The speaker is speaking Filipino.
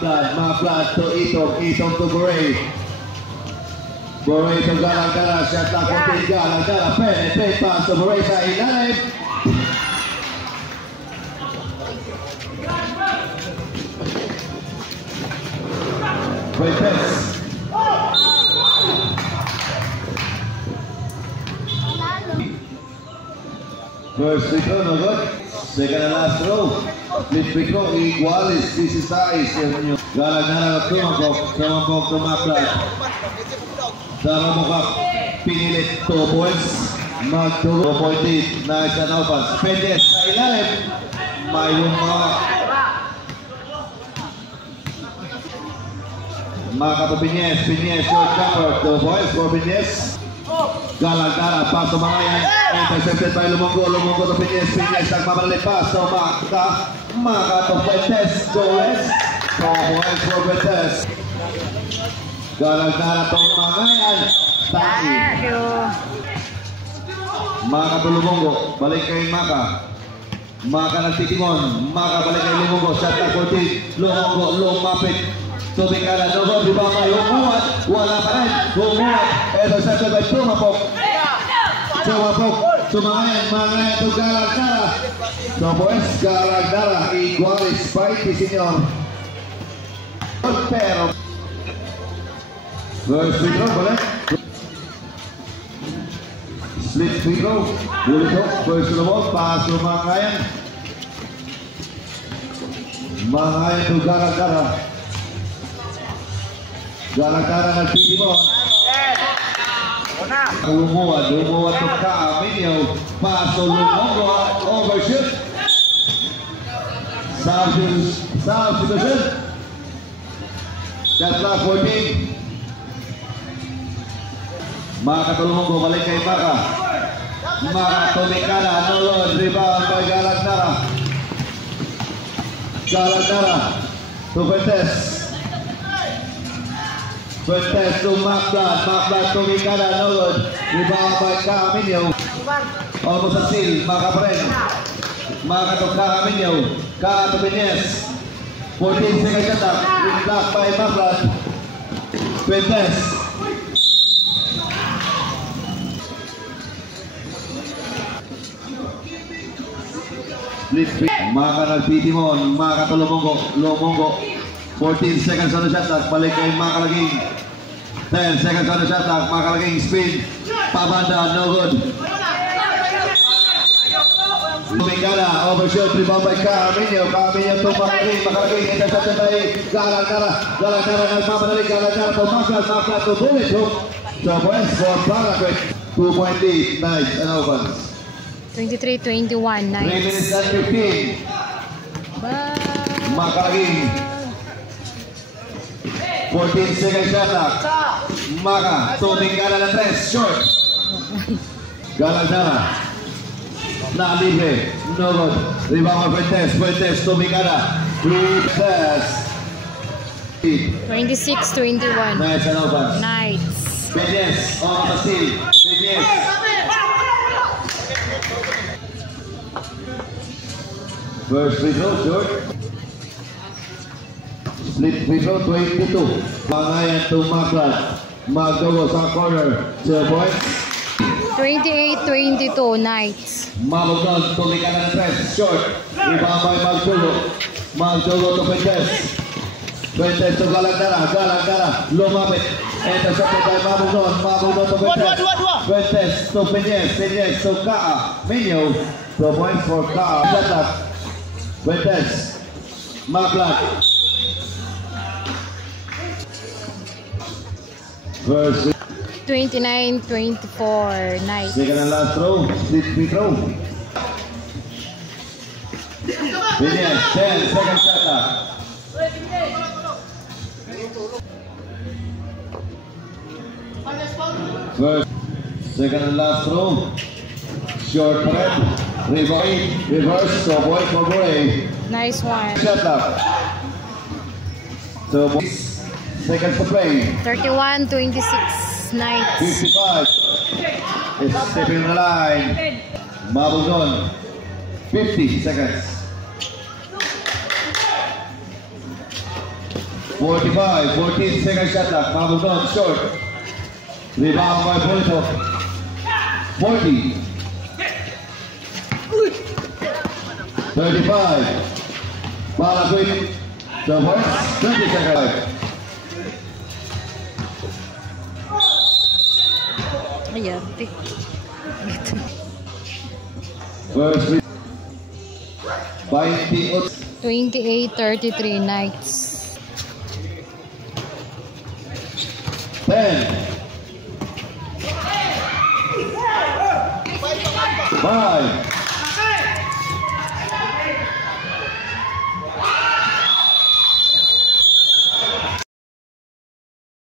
Maplat to Itong to Bore to Galang-Gara, shot clock complete. Galang-Gara, penetrate pass to Bore sa ilalim. Fuentes. First free throw, no good. Second and last throw. Split free throw, iguales, 16. Galang-Gara tumambok to Maplat. Sama Mukak, pinilit 2 points. Mag-2 point lead. Nice and open. Pendes sa ilalim. Mayroong Maka to Pines, short jumper. 2 points for Pines. Galang-Gara, pass to Mangayan. Intercepted by Lumongo to Pines. Nagmamalalit pass to Maka to Fuentes. Goes. 4 points for Fuentes. Galang-Gara to Mangayan. Thank you. Maka to Lumongo. Balik kay Maka. Maka nagtitimon. Maka balik kay Lumongo. Shot na 14. Lumongo, lumapit. Tubig ka na, Nogo, di ba kayo umuwat? Wala pa rin, umuwat. Ito sa sabay, tumapok. Mangayan to Galang-Gara. So boys, Galang-Gara, igualis, fighty, senyor. Pero, first free throw, balik. Split free throw, Bulito, first to the ball, pass to Mangayan. Mangayan to Galang-Gara. Galang-Gara nagtitimon. Lumuwad to Caminio. Paso Lumongo, overshoot. Substitution. Shot clock 14. Maka to Lumongo, balik kay Maka. Maka to Mikana, no rebound by Galang-Gara. Galang-Gara to Fuentes. Fuentes to Maplat to Mikana, no good. Rebound by Caminio. Almost a steal, Maka pa rin. Maka to Caminio. Ka to Pines. 14 seconds attack. Blocked by Maplat. Fuentes. Maka nagtitimon. Maka to Lumongo. 14 seconds on the shot clock. Balik kay Maka Laging. 10 seconds on the shot clock. Maka Laging spin. Pabanda, no good. Mikana, overshoot, rebound by Caminio. Caminio to Maka Laging, intercepted by Galang-Gara. Galang-Gara nagmamadali. Galang-Gara to Maplat to Bulito. So points for Paraguay. 2-point lead. Nice and opens. 23-21, nice. 3 minutes and 15. Maka Laging. 14 seconds shot clock. Maka, Mikana na 3, short. Galang-Gara. Libre, no good. Rebound by Fuentes to Mikana. 26-21. Nice and open. Nice. Pines on the steal. Pines. First free throw, short. Split free throw, 22. Mangayan to Maplat. Magdogo sa corner. 0 points. 28-22, Knights. Mabugnon to Mikana na 3, short. Rebound by Magdogo to Fuentes. Fuentes to Galang-Gara. Galang-Gara, lumapit. Intercepted by Mabugnon to Fuentes. Fuentes to Pines to Caminio. 2 points for Caminio. Fuentes. Maplat. First 29-24, Knights. second and last throw, split free throw. Pines, 10 seconds shot clock. First, second and last throw. Short threat. Reverse, so boy for Bore. Nice one. Shot clock. So seconds to play. 31-26, Knights. 55. It's stepping the line. Mabugnon. 50 seconds. 45, 14 second shot clock. Mabugnon, short. Rebound by Polito. 40. 35. Para Queen. The first 20 seconds. Ayan. First free. 28. 28-33 Knights. 10. 5.